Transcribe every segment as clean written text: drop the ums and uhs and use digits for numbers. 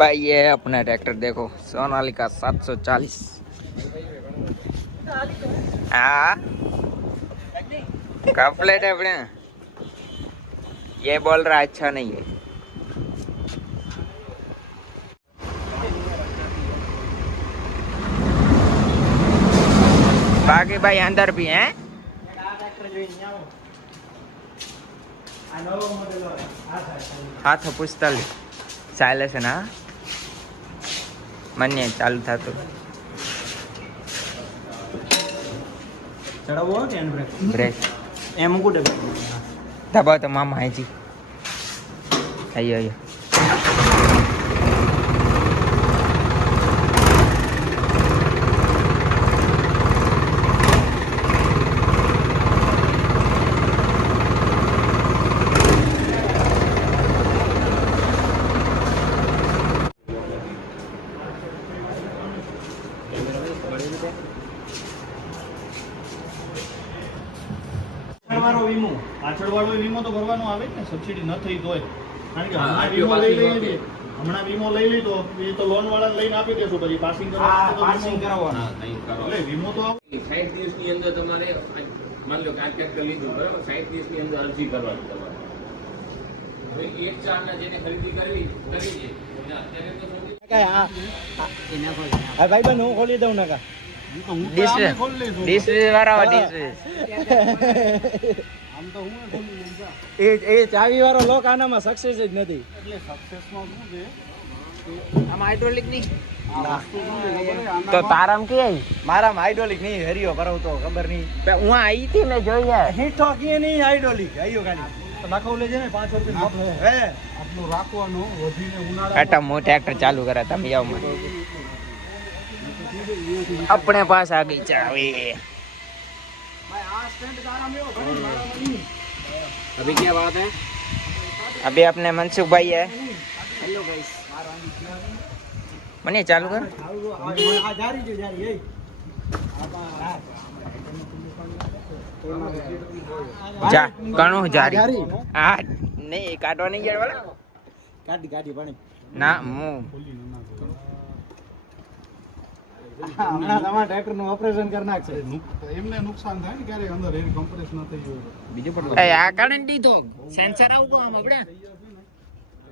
भाई ये अपना ट्रैक्टर देखो सोनालिका 740। हाँ कंप्लीट है अपने। ये बोल रहा अच्छा नहीं है। बाकी भाई अंदर भी हैं। हाथ पुस्तल चाले से ना मन चालू था तो चढ़ावो हैंड ब्रेक ब्रेक एम को दबाओ तो मामा है जी। आइयो आइयो વીમો પાછળવાળો વીમો તો ભરવાનો આવે ને સબસિડી ન થઈ તોય કારણ કે હમણાં વીમો લઈ લીધો એ તો લોન વાળા લઈને આપી દેશો પછી પાસિંગ કરાવવાનો એટલે વીમો તો 60 દિવસની અંદર તમારે માન લો કે આ ટ્રેક્ટર લીધું બરાબર 60 દિવસની અંદર અરજી કરવાની તમારે હવે એક ચારના જેને ખરીદી કરી છે અત્યારે તો ભાઈ બન હું ખોલી દઉં નકા डिश वाला डिश એ ચાવી વાળો લોક આનામાં સક્સેસ જ નથી એટલે સક્સેસમાં શું છે આમ હાઇડ્રોલિક નહીં તો તારામ કે મારામાં હાઇડ્રોલિક નહીં હરિયો ભરાવતો ખબર નહીં હું આવી હતી ને જોઈએ હીઠો કે નહીં હાઇડ્રોલિક આયો ખાલી તો નાખો લેજે ને 5 રૂપિયા હે આટલું રાખવાનું વધીને ઉનાળા કાટા મો ટ્રેક્ટર ચાલુ કરે તમે આવો अपने पास आ गई चाबी। अभी क्या बात है? अभी अपने मनसुख भाई है। हेलो गाइस मनी चालू कर जा कणो जारी आ नहीं काटो नहीं गेड़ वाला गाड़ी गाड़ी बनी ना मुंह હમણાં તમારા ટ્રેક્ટર નું ઓપરેશન કરી નાખશે એમને નુકસાન થાય ને ક્યારે અંદર એર કમ્પ્રેસ ન થઈ ગયું બીજું પણ એ આ કારણ દીધો સેન્સર આવું આમ આપણે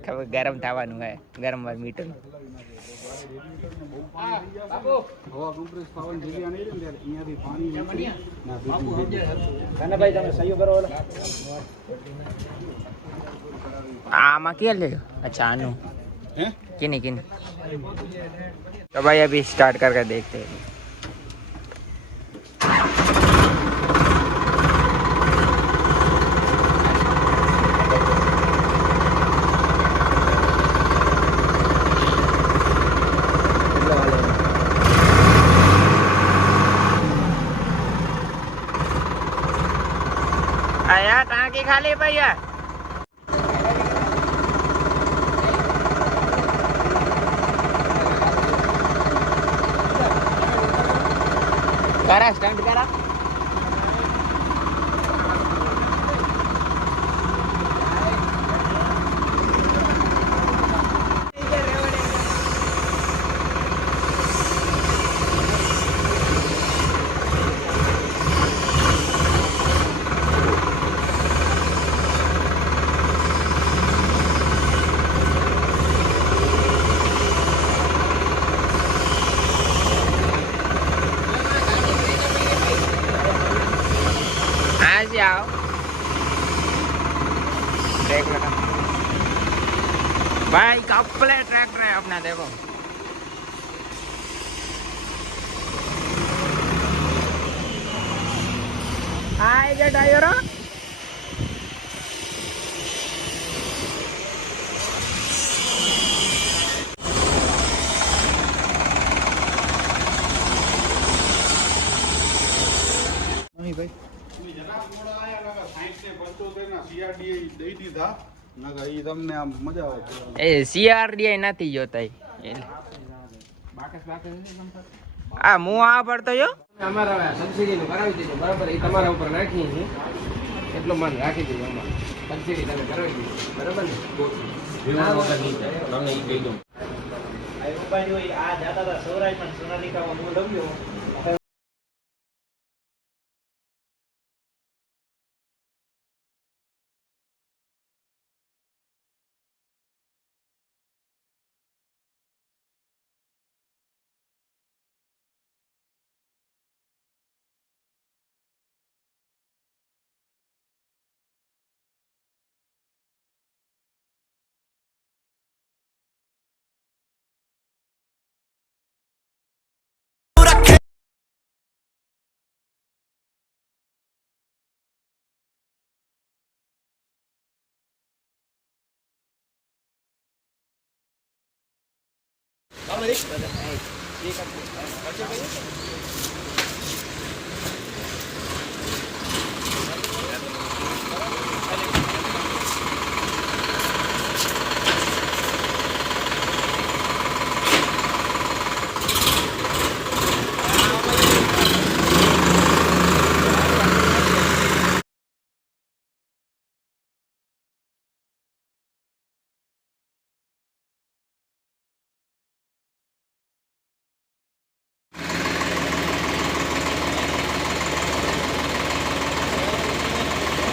ખબર ગરમ થવાનું હે ગરમ વાર મીટર હવા કમ્પ્રેસ થવાની જગ્યા નહીં રહે ત્યારે અહીંયાથી પાણી ના કાના ભાઈ તમે સહયોગ કરો ઓલા આમાં કે લે अच्छा આનું हैं किने किने तो भाई अभी स्टार्ट करके देखते हैं। आया टांकी खाली भैया करा स्टंट करा आओ ब्रेक लगा भाई कंप्लीट ट्रैक्टर है अपना देखो आएगा टायर નહીં ભાઈ એ સીઆરડીઆઈ નથી જોતા આ હું આ પડતો જો અમારા સબસિડી નું કરાવી દીધું બરાબર એ તમારા ઉપર નાખીએ છીએ એટલો માન રાખી દીધું અમારે સબસિડી તમે કરાવી દીધી બરાબર ને તમને એ કહી દઉં ઉપાડ્યો એ આ જાતા હતા સૌરાષ્ટ્રમાં સોનાલિકામાં હું લવ્યો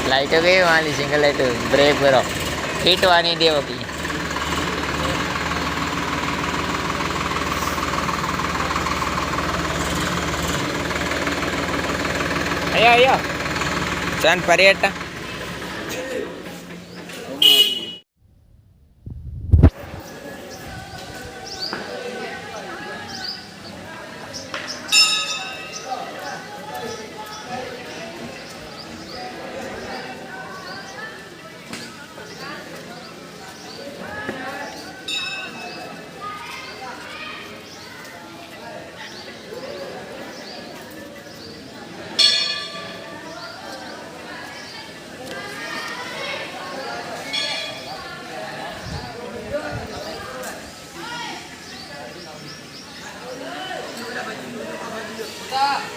લાઈટો કઈ વાલી સિંગલ લાઈટો બ્રેક કરો હીટવાની દેવો કી અયો ચાંદ પર્યટન Kita